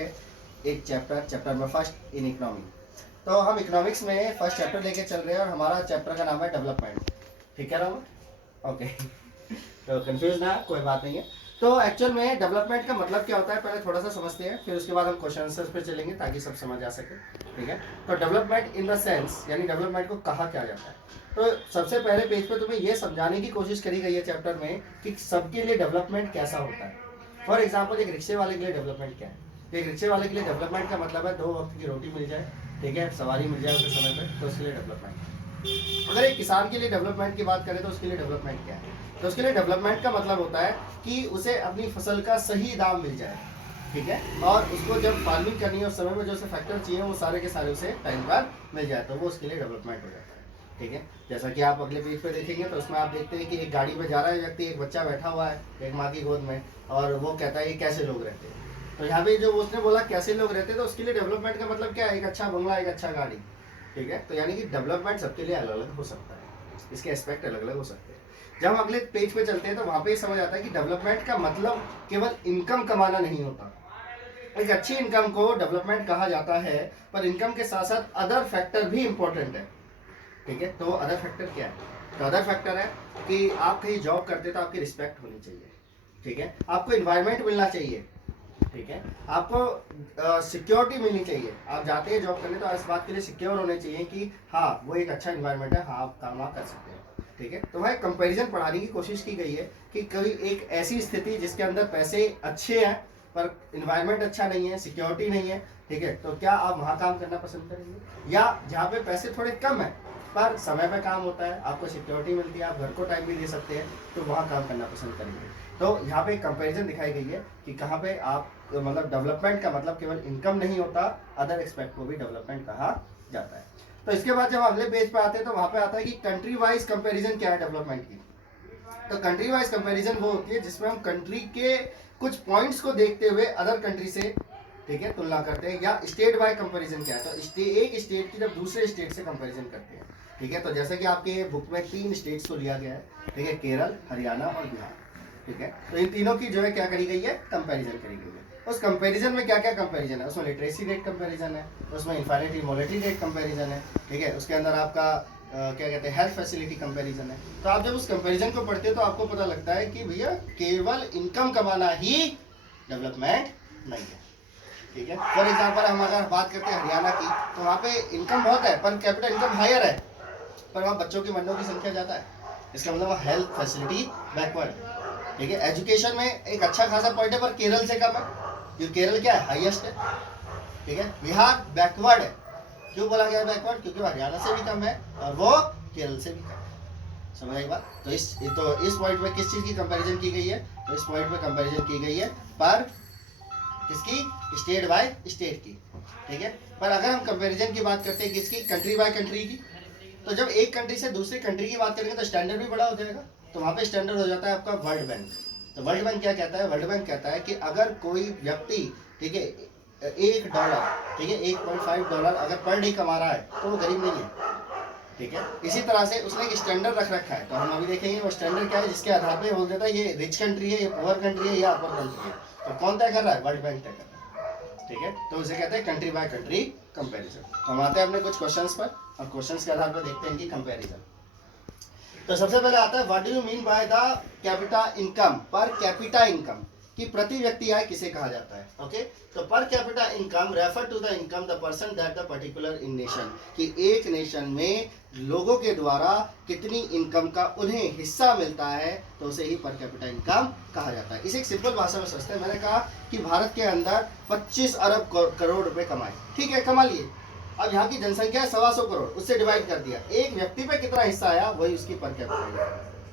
करेंगे एक chapter number first in economy. तो हम इकोनॉमिक्स में फर्स्ट चैप्टर लेके चल रहे हैं और हमारा चैप्टर का नाम है डेवलपमेंट। ठीक है राहुल? ओके। तो कंफ्यूज ना, कोई बात नहीं है। तो एक्चुअल में डेवलपमेंट का मतलब क्या होता है पहले थोड़ा सा समझते हैं, फिर उसके बाद हम क्वेश्चन आंसर्स पे चलेंगे ताकि सब समझ आ सके। ठीक है, तो डेवलपमेंट इन द सेंस यानी डेवलपमेंट को कहा क्या जाता है। तो सबसे पहले पेज पे तुम्हें ये समझाने की कोशिश करी गई है चैप्टर में कि सबके लिए डेवलपमेंट कैसा होता है। फॉर एग्जाम्पल एक रिक्शे वाले के लिए डेवलपमेंट क्या है। एक रिक्शे वाले के लिए डेवलपमेंट का मतलब है 2 वक्त की रोटी मिल जाए, ठीक है, सवारी मिल जाए उसके समय पे, तो उसके लिए डेवलपमेंट। अगर एक किसान के लिए डेवलपमेंट की बात करें तो उसके लिए डेवलपमेंट क्या है, तो उसके लिए डेवलपमेंट का मतलब होता है कि उसे अपनी फसल का सही दाम मिल जाए, ठीक है, और उसको जब फार्मिंग करनी है उस समय में जो उसे फैक्टर चाहिए वो सारे के सारे उसे टाइम पर मिल जाए, तो वो उसके लिए डेवलपमेंट हो जाता है। ठीक है, जैसा कि आप अगले पेज पे देखेंगे तो उसमें आप देखते हैं कि एक गाड़ी में जा रहा है व्यक्ति, एक बच्चा बैठा हुआ है एक माँ की गोद में, और वो कहता है कि कैसे लोग रहते हैं। तो यहाँ पे जो उसने बोला कैसे लोग रहते हैं, तो उसके लिए डेवलपमेंट का मतलब क्या है, एक अच्छा बंगला, एक अच्छा गाड़ी। ठीक है, तो यानी कि डेवलपमेंट सबके लिए अलग अलग हो सकता है, इसके एस्पेक्ट अलग अलग हो सकते हैं। जब हम अगले पेज पे चलते हैं तो वहाँ पे समझ आता है कि डेवलपमेंट का मतलब केवल इनकम कमाना नहीं होता। एक अच्छी इनकम को डेवलपमेंट कहा जाता है, पर इनकम के साथ साथ अदर फैक्टर भी इंपॉर्टेंट है। ठीक है, तो अदर फैक्टर क्या है, तो अदर फैक्टर है कि आप कहीं जॉब करते तो आपकी रिस्पेक्ट होनी चाहिए। ठीक है, आपको इन्वायरमेंट मिलना चाहिए। ठीक है, आपको सिक्योरिटी मिलनी चाहिए। आप जाते हैं जॉब करने तो इस बात के लिए सिक्योर होने चाहिए कि हाँ वो एक अच्छा इन्वायरमेंट है, हाँ आप काम वहाँ कर सकते हैं। ठीक है, तो वह कंपैरिजन पढ़ाने की कोशिश की गई है कि कभी एक ऐसी स्थिति जिसके अंदर पैसे अच्छे हैं पर इन्वायरमेंट अच्छा नहीं है, सिक्योरिटी नहीं है, ठीक है, तो क्या आप वहाँ काम करना पसंद करेंगे, या जहाँ पे पैसे थोड़े कम है पर समय पे काम होता है, आपको सिक्योरिटी मिलती है, आप घर को टाइम भी दे सकते हैं, तो वहाँ काम करना पसंद करेंगे। तो यहाँ पे एक कंपैरिजन दिखाई गई है कि कहाँ पे आप मतलब डेवलपमेंट का मतलब केवल इनकम नहीं होता, अदर एक्सपेक्ट को भी डेवलपमेंट कहा जाता है। तो इसके बाद जब अगले पेज पे आते हैं तो वहाँ पे आता है कि कंट्री वाइज कंपैरिजन क्या है डेवलपमेंट की। तो कंट्री वाइज कंपैरिजन वो होती है जिसमें हम कंट्री के कुछ पॉइंट्स को देखते हुए अदर कंट्री से, ठीक है, तुलना करते हैं। या स्टेट वाइज कंपैरिजन क्या है, तो एक स्टेट की जब दूसरे स्टेट से कंपैरिजन करते हैं। ठीक है, तो जैसे कि आपके बुक में 3 स्टेट्स को लिया गया है, ठीक है, केरल, हरियाणा और बिहार। ठीक है, तो इन तीनों की जो है क्या करी गई है, कंपैरिजन करी गई है। उस कंपैरिजन में क्या क्या कंपैरिजन है, उसमें लिटरेसी रेट कंपैरिजन है, उसमें इन्फर्टिलिटी मोर्टेलिटी रेट कंपैरिजन है। ठीक है, उसके अंदर आपका क्या कहते हैं हेल्थ फैसिलिटी कंपैरिजन है। तो आप जब उस कंपैरिजन को पढ़ते हो तो आपको पता लगता है कि भैया केवल इनकम कमाना ही डेवलपमेंट नहीं है। ठीक है, फॉर एग्जाम्पल हम अगर बात करते हैं हरियाणा की, तो वहाँ पे इनकम बहुत है पर कैपिटल इनकम हायर है, पर वहाँ बच्चों की मरने की संख्या ज़्यादा है, इसका मतलब वहाँ हेल्थ फैसिलिटी बैकवर्ड है। ठीक है, एजुकेशन में एक अच्छा खासा पॉइंट है पर केरल से कम है, क्योंकि केरल क्या है, हाईएस्ट है। ठीक है, बिहार बैकवर्ड है। क्यों बोला गया बैकवर्ड, क्योंकि हरियाणा से भी कम है और वो केरल से भी कम है। समझ आई बात। तो इस पॉइंट में किस चीज़ की कंपैरिजन की गई है, तो इस पॉइंट में कंपैरिजन की गई है पर किसकी, स्टेट बाय स्टेट की। ठीक है, पर अगर हम कंपैरिजन की बात करते हैं किसकी, कंट्री बाय कंट्री की, तो जब एक कंट्री से दूसरी कंट्री की बात करेंगे तो स्टैंडर्ड भी बड़ा हो जाएगा। तो वहाँ पे स्टैंडर्ड हो जाता है आपका वर्ल्ड बैंक। तो वर्ल्ड बैंक क्या कहता है, वर्ल्ड बैंक कहता है कि अगर कोई व्यक्ति, ठीक है, $1, ठीक है, $1.5 अगर पर डे कमा रहा है तो वो गरीब नहीं है। ठीक है, इसी तरह से उसने एक स्टैंडर्ड रख रखा है, तो हम अभी देखेंगे वो स्टैंडर्ड क्या है, जिसके आधार पे बोल देता है ये रिच कंट्री है, ये पुअर कंट्री है, या अपर कंट्री है। तो कौन तय कर रहा है, वर्ल्ड बैंक तय कर रहा है। ठीक है, तो उसे कहते हैं कंट्री बाय कंट्री कंपैरिजन। तो हम आते हैं अपने कुछ क्वेश्चंस पर और क्वेश्चंस के आधार पर देखते हैं कि कंपैरिजन। तो सबसे पहले आता है what do you mean by the capita income, पर कैपिटा इनकम कि प्रति व्यक्ति आय किसे कहा जाता है। ओके, तो per capita income refer to the income the person that the particular in nation, कि एक नेशन में लोगों के द्वारा कितनी इनकम का उन्हें हिस्सा मिलता है, तो उसे ही पर कैपिटा इनकम कहा जाता है। इसे एक सिंपल भाषा में समझते हैं। मैंने कहा कि भारत के अंदर 25 अरब करोड़ रुपए कमाए, ठीक है, कमा लिए। अब यहाँ की जनसंख्या है 125 करोड़, उससे डिवाइड कर दिया, एक व्यक्ति पे कितना हिस्सा आया वही उसकी पर कैपिटा।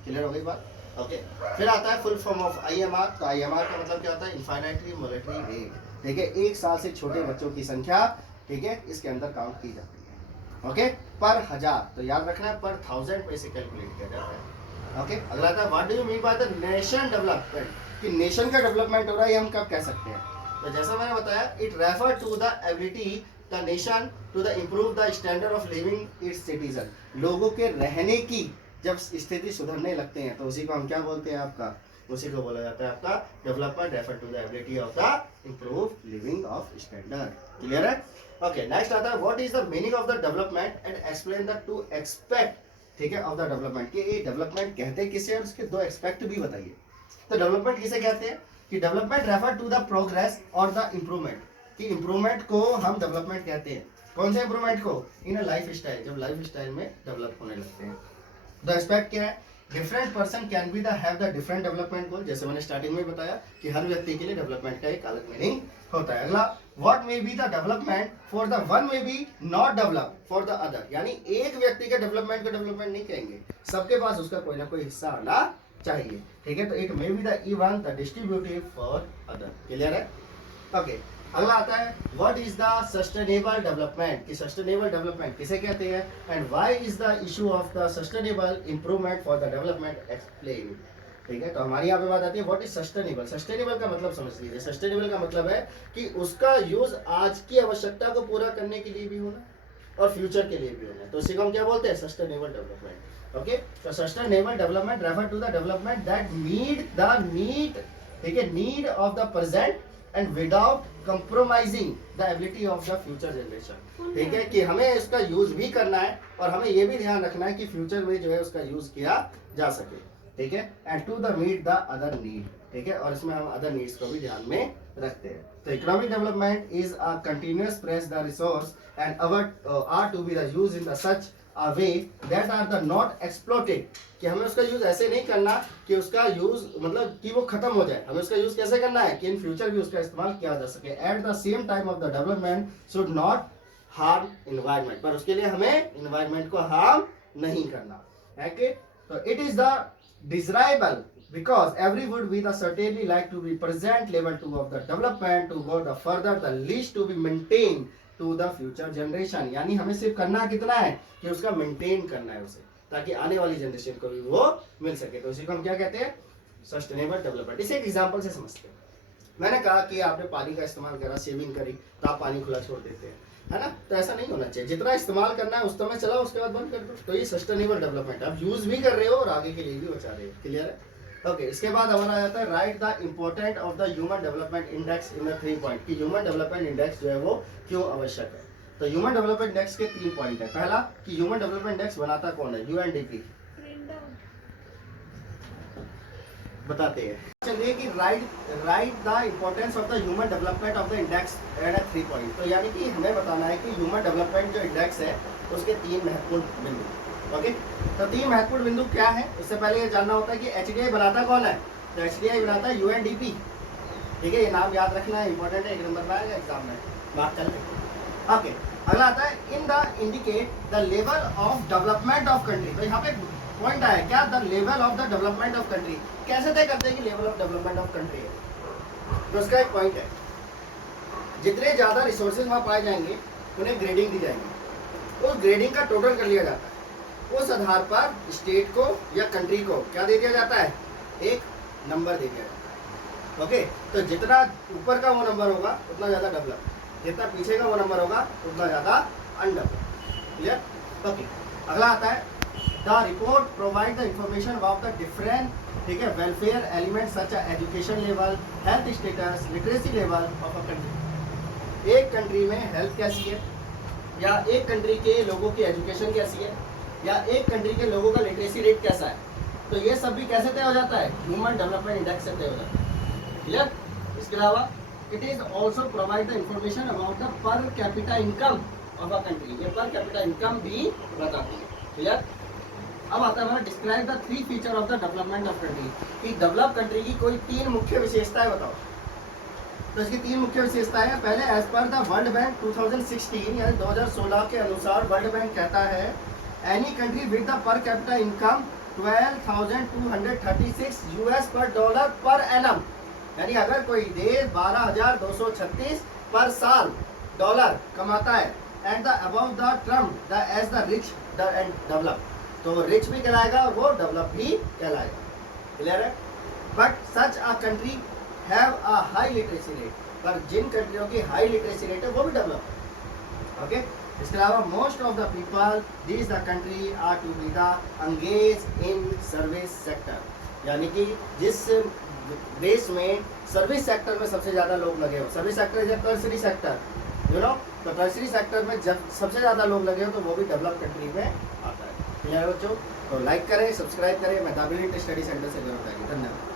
क्लियर हो गई बात। ओके, फिर आता है फुल फॉर्म ऑफ आईएमआर। तो आईएमआर का मतलब क्या होता है, इन्फाइनाइटली मॉनेटरी रेट। ठीक है, 1 साल से छोटे बच्चों की संख्या, ठीक है, इसके अंदर काउंट की जाती है। ओके, पर 1000, तो याद रखना है पर 1000 पे से कैलकुलेट किया जाता है। ओके, अगला आता है what do you mean by the nation development, कि नेशन का डेवलपमेंट हो रहा है, ये हम कब कह सकते हैं। तो जैसा मैंने बताया, it refer to the ability the nation to the improve the standard of living its citizen. लोगों के रहने की जब स्थिति सुधरने लगते हैं तो उसी को हम क्या बोलते हैं, आपका उसी को बोला जाता है आपका development refer to the ability of the improve living of standard. Clear है? ओके, नेक्स्ट आता है what is the meaning of the development and explain the to expect, ठीक है, ऑफ द डेवलपमेंट, कि ये डेवलपमेंट कहते हैं किसे और उसके दो एक्सपेक्ट भी बताइए। तो डेवलपमेंट किसे कहते हैं कि development refer to the progress और द इम्प्रूवमेंट, कि इम्प्रूवमेंट को हम डेवलपमेंट कहते हैं। कौन से इम्प्रूवमेंट को? इन लाइफ स्टाइल, जब लाइफ स्टाइल में डेवलप होने लगते हैं। द एक्सपेक्ट क्या है? Different person can be the have the different development goal, जैसे मैंने स्टार्टिंग में बताया कि हर व्यक्ति के लिए डेवलपमेंट का एक अलग मीनिंग होता है। अगला, what may be the development for the one may be not develop for the other, यानी एक व्यक्ति के डेवलपमेंट को डेवलपमेंट नहीं कहेंगे, सबके पास उसका कोई ना कोई हिस्सा आना चाहिए, ठीक है। तो it may be the even the distributive for other. Clear है? ओके, अगला आता है what is the sustainable development, कि सस्टेनेबल डेवलपमेंट किसे कहते हैं and why is the issue of the sustainable improvement for the development explain, ठीक है। तो हमारी यहाँ पे बात आती है व्हाट इज सस्टेनेबल। सस्टेनेबल का मतलब समझ लीजिए, सस्टेनेबल का मतलब है कि उसका यूज आज की आवश्यकता को पूरा करने के लिए भी होना और फ्यूचर के लिए भी होना, तो इसी को हम क्या बोलते हैं? Sustainable development. ओके, तो sustainable development refer to the development that meet the need, ठीक है, need of the present and without compromising the ability of the future generation, ठीक है, कि हमें इसका यूज भी करना है और हमें ये भी ध्यान रखना है कि फ्यूचर में जो है उसका यूज किया जा सके, ठीक है, and to the meet the other need, ठीक है, और इसमें हम अदर नीड्स को भी ध्यान में रखते हैं। तो economic development is a continuous press the resource and are to be the use in the such a way that are the not exploited, कि हमें उसका यूज ऐसे नहीं करना कि उसका यूज मतलब कि वो खत्म हो जाए, हमें उसका यूज कैसे करना है कि इन फ्यूचर भी उसका इस्तेमाल किया जा सके। At the same time of the development should not harm environment, पर उसके लिए हमें इन्वायरमेंट को हार्म नहीं करना है। कि तो it is the desirable because every would be the certainly like to be present level 2 of the development to go the further the least to be maintained to the future generation, यानी हमें सिर्फ करना कितना है कि उसका maintain करना है उसे, ताकि आने वाली जनरेशन को भी वो मिल सके। तो इसी को हम क्या कहते हैं? Sustainable development. इसे एक एग्जांपल से समझते हैं। मैंने कहा कि आपने पानी का इस्तेमाल करा, सेविंग करी, तो आप पानी खुला छोड़ देते हैं, है ना? तो ऐसा नहीं होना चाहिए, जितना इस्तेमाल करना है उस समय चलाओ, उसके बाद बंद कर दो। तो ये सस्टेनेबल डेवलपमेंट, आप यूज भी कर रहे हो और आगे के लिए भी बचा रहे हो। क्लियर है? ओके, इसके बाद हमारा आ जाता है right the important of the human development index in the 3 point, कि ह्यूमन डेवलपमेंट इंडेक्स जो है वो क्यों आवश्यक है। तो ह्यूमन डेवलपमेंट इंडेक्स के 3 पॉइंट है। पहला कि ह्यूमन डेवलपमेंट इंडेक्स बनाता कौन है? यूएनडीपी बताते हैं। चलिए कि right the importance of the human development of the index at 3 point. तो यानी कि हमें बताना है कि ह्यूमन डेवलपमेंट जो इंडेक्स है उसके 3 महत्वपूर्ण बिंदु। ओके, तो 3 महत्वपूर्ण बिंदु क्या है? उससे पहले ये जानना होता है कि एचडीआई बनाता कौन है। तो एचडीआई बनाता है यूएनडीपी, ठीक है, ये नाम याद रखना है, इंपॉर्टेंट है, 1 नंबर में आएगा एग्जाम में, बात चल रही। ओके, अगला आता है in the indicate the level of development of country. तो यहाँ पे पॉइंट आया क्या? The level of the development of country. कैसे तय करते हैं कि level of development of country है? तो उसका एक पॉइंट है, जितने ज्यादा रिसोर्सेज वहाँ पाए जाएंगे उन्हें ग्रेडिंग दी जाएगी, उस ग्रेडिंग का टोटल कर लिया जाता है, उस आधार पर स्टेट को या कंट्री को क्या दे दिया जाता है? एक नंबर दे दिया जाता है। ओके, तो जितना ऊपर का वो नंबर होगा उतना ज्यादा डेवलप, जितना पीछे का वो नंबर होगा उतना ज्यादा अनडेवलप। क्लियर? ओके, अगला आता है the report provide the information about the different, ठीक है, welfare element such education level, health status, literacy level of a country. एक कंट्री में हेल्थ कैसी है, या एक कंट्री के लोगों की एजुकेशन कैसी है, या एक कंट्री के लोगों का लिटरेसी रेट कैसा है, तो ये सब भी कैसे तय हो जाता है? ह्यूमन डेवलपमेंट इंडेक्स से तय हो जाता है। क्लियर? इसके अलावा it is also provide the information about the पर capita income of a country, ये पर कैपिटा इनकम भी बताती है। क्लियर? अब आता है हमारा describe the 3 feature of the development of country, कि डेवलप कंट्री की कोई 3 मुख्य विशेषताएं बताओ। तो इसकी 3 मुख्य विशेषताएं हैं। पहले as per the world bank 2016 यानी 2016 के अनुसार वर्ल्ड बैंक कहता है एनी कंट्री विद द पर कैपिटा इनकम 12,236 यूएस पर डॉलर पर एनम, यानी अगर कोई देश 12,236 पर साल डॉलर कमाता है and the above the term the as the rich the and develop, तो रिच भी कहलाएगा और वो डेवलप भी कहलाएगा। क्लियर है? But such a country have a high literacy rate, पर जिन कंट्रियों की हाई लिटरेसी रेट है वो भी डेवलप है। ओके, इसके अलावा most of the people this the country are to be the engage in service sector, यानी कि जिस देश में सर्विस सेक्टर में सबसे ज़्यादा लोग लगे हो, service sector is tertiary sector, you know, तो टर्शरी सेक्टर में जब सबसे ज़्यादा लोग लगे हो तो वो भी डेवलप कंट्री में आता है। ठीक है बच्चों, तो लाइक करें, सब्सक्राइब करें, मेटाबिलिटी स्टडी सेंटर से जरूर आएगी। धन्यवाद।